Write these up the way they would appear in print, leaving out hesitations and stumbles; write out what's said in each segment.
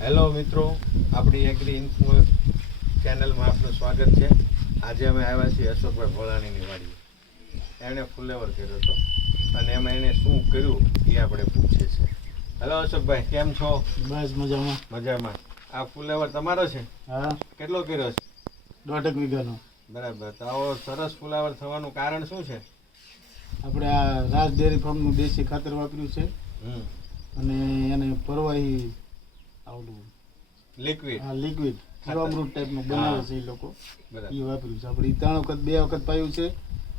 Hello મિત્રો, આપણી agri info ચેનલમાં આપનું સ્વાગત છે. આજે અમે આવ્યા છીએ અશોકભાઈ ભોળાણીની વાડીએ. એણે ફુલેવર કર્યો હતો અને એમાં એણે શું કર્યું એ આપણે પૂછીએ છીએ. હેલો અશોકભાઈ, કેમ છો? બસ મજામાં. મજામાં. આ ફુલેવર તમારો છે? હા, કેટલો કર્યો છે? 1.5 વીઘાનો. બરાબર. તો આવો સરસ ફુલાવર થવાનું કારણ શું છે? આપણે આ રાજ ડેરી ફાર્મનું દેશી ખાતર વાપર્યું છે અને એને પરવાહી આવડું લિક્વિડ, આ લિક્વિડ જીવામૃત ટાઈપનું બનાવે છે એ લોકો, બરાબર. એ વાપર્યું છે. આપણે 2 વખત પાયું છે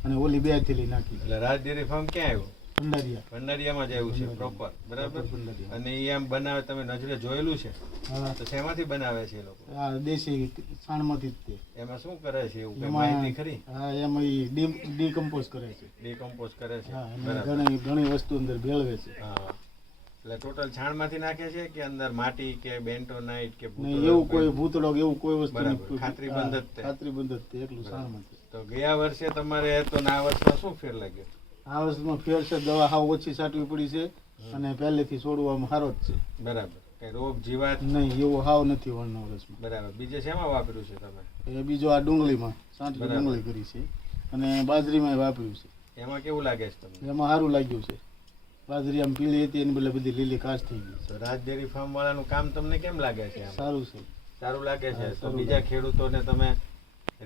અને ઓલી 2 થેલી નાખી. એટલે રાજ ડેરી ફાર્મ ક્યાં આવ્યું? ભંડારિયા. ભંડારિયામાં જ આવ્યું છે પ્રોપર, બરાબર. ભંડારિયા. અને એ આમ બનાવે, તમે નજરે જોયેલું છે? હા, તો શેમાંથી બનાવે છે એ લોકો? આ દેશી છાણમાંથી જ તે. એમાં શું કરે છે એવું કઈ એમાં માહિતી ખરી? હા, એમાં એ ડીકમ્પોઝ કરે છે. ડીકમ્પોઝ કરે છે, હા, અને બરાબર. ઘણી વસ્તુ અંદર ભેળવે છે. હા, એટલે ટોટલ છાણમાંથી નાખે છે કે અંદર માટી કે બેન્ટોનાઇટ કે નહીં, એવું કોઈ ભૂતળો કે એવું કોઈ વસ્તુ બરાબર, નહીં. ખાતરીબંધ જ તે. ખાતરીબંધ જ તે, એકલું છાણમાંથી. તો ગયા વર્ષે તમારે તો આ વર્ષમાં શું ફેર લાગ્યો? આ વર્ષમાં ફેર છે, દવા હાવ ઓછી છાંટવી પડી છે અને પહેલેથી છોડવામાં સારો જ છે. બરાબર. કઈ રોગ જીવાત નહીં, એવું હાવ નથી વળના વર્ષમાં. બરાબર. બીજે શેમાં વાપર્યું છે તમે? એ બીજો આ ડુંગળીમાં સાંઠી બરાબર. ડુંગળી કરી છે અને બાજરીમાં વાપર્યું છે. એમાં કેવું લાગે છે તમને? એમાં સારું લાગ્યું છે. બાજરી આમ પીળી હતી એની બદલે બધી લીલી કાચ થઈ ગઈ. તો રાજ ડેરી ફાર્મ વાળાનું કામ તમને કેમ લાગે છે? આમ સારું છે. સારું લાગે છે. હા, તો સારું બીજા ખેડૂતોને તમે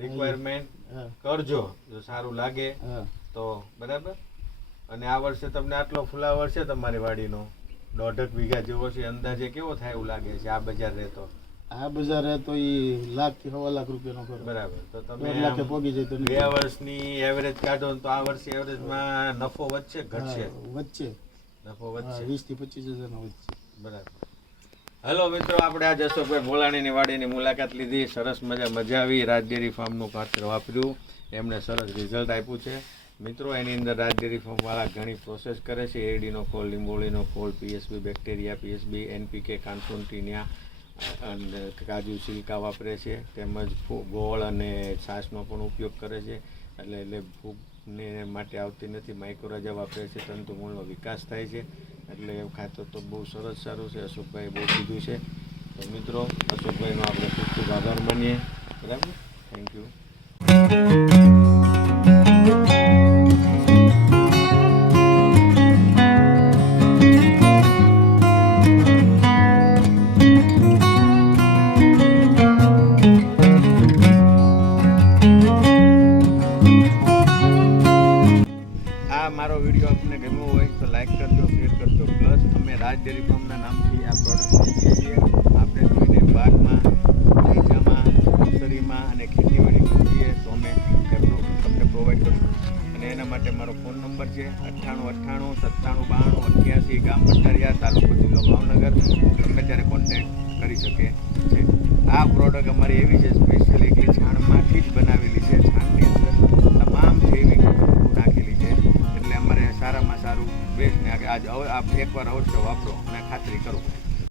રિક્વાયરમેન્ટ હા, કરજો, જો સારું લાગે હા. તો, બરાબર. અને આ વર્ષે તમને આટલો ફુલાવર છે તમારી વાડીનો, 1.5 વીઘા જેવો છે, અંદાજે કેવો થાય એવું લાગે છે આ બજાર રહેતો? આ બજારે તો એ લાખ થી 1.5 લાખ રૂપિયાનો કરો. બરાબર. તો 1.5 તમે લાખે આમ પોગી જાય તો નહીં. ગયા વર્ષની એવરેજ કાઢો ને તો આ વર્ષે એવરેજમાં નફો વધશે ઘટશે? હા, વચ્ચે નફો 20 વધશે, થી 25 હજારનો વચ્ચે. બરાબર. હેલો મિત્રો, આપણે આજે અશોકભાઈ ભોળાણીની વાડીની મુલાકાત લીધી. સરસ મજા આવી. રાજ ડેરી ફાર્મનું ખાતર વાપર્યું, એમને સરસ રિઝલ્ટ આપ્યું છે. મિત્રો, એની અંદર રાજ ડેરી ફાર્મવાળા ઘણી પ્રોસેસ કરે છે. એડીનો ખોલ, લીંબોળીનો ખોલ, પીએસબી બેક્ટેરિયા, પીએસબી એનપીકે, કાન્સોન્ટીનિયા અને કાજુ સિલ્કા વાપરે છે. તેમજ ગોળ અને છાશનો પણ ઉપયોગ કરે છે. એટલે ફૂગને માટે આવતી નથી. માઇક્રોરાજા વાપરે છે. તંતુમૂળનો વિકાસ થાય છે. એટલે એવું ખાતર તો બહુ સરસ સારું છે. અશોકભાઈ બહુ કીધું છે. તો મિત્રો, અશોકભાઈનો આપણે ખૂબ ખૂબ આભાર માનીએ. બરાબર. Thank you. આ મારો વિડીયો આપને ગમ્યો હોય તો લાઈક કરજો, શેર કરજો. પ્લસ અમે રાજ ડેરી ફાર્મના નામથી આ પ્રોડક્ટ વેચીએ છીએ. આપણે કોઈને બાગમાં, બગીચામાં, નર્સરીમાં અને ખેતીવાડી કરવી છે તો અમે તમને પ્રોવાઈડ કરીશું. અને એના માટે મારો ફોન નંબર છે 9898 9792 88, ગામ ભંડારિયા, તાલુકો જિલ્લો ભાવનગર. ગમે ત્યારે કોન્ટેક્ટ કરી શકે છે. આ પ્રોડક્ટ અમારી એવી છે, સ્પેશિયલ એકલી છાણમાંથી જ બનાવેલી છે. છાણની અંદર તમામ જૈવિક નાખેલી છે. એટલે અમારે સારામાં સારું બેસ્ટ ને આજ એકવાર અવશ્ય વાપરો અને ખાતરી કરો.